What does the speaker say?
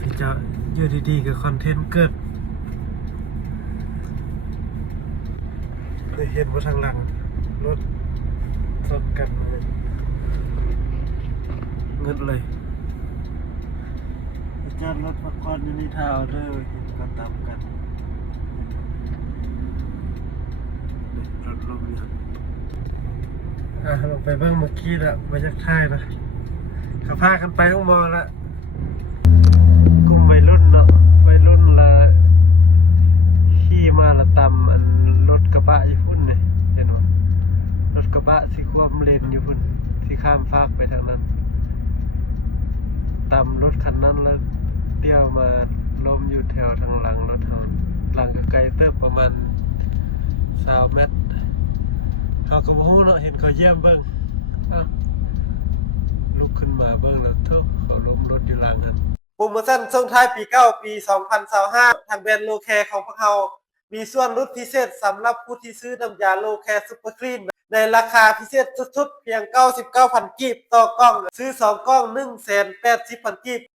พี่เจ้าอยู่ดีๆกับคอนเทนต์เกิดได้เห็นว่าทางหลังรถชนกันเลยเงินเลยพี่เจ้ารถพักผ่อนอยู่ในทาวน์เด้อเห็นก็ตามกันรถลมยันลงไปเบิ่งเมื่อกี้ละมาจากท้ายนะขับพากันไปห้องมอละกลุ่มวัยรุ่นเนาะวัยรุ่นละขี่มาละตำอันรถกระบะอยู่พุ่นเนี่ยเห็นบ่รถกระบะสิความเลนอยู่พุ่นสิข้ามฟากไปทางนั้นตำรถคันนั้นแล้วเดี่ยวมาล้มอยู่แถวทางหลังรถเขาหลังไกลเติบประมาณ20 เมตรเขาก็บ่ฮู้เนาะเห็นเขาเยี่ยมเบิ่งลุกขึ้นมาเบิ่งแล้วเท่าเขาล้มรถอยู่หลังนั้นโปรโมชั่นส่งท้ายปีเก่าปี 2025 ทางแบรนด์โลแคร์ของพวกเรามีส่วนลดพิเศษสำหรับผู้ที่ซื้อน้ำยาโลแคร์ซุปเปอร์คลีนในราคาพิเศษสุดๆเพียง 99,000 กีบต่อกล่องซื้อ2กล่อง 180,000 กีบ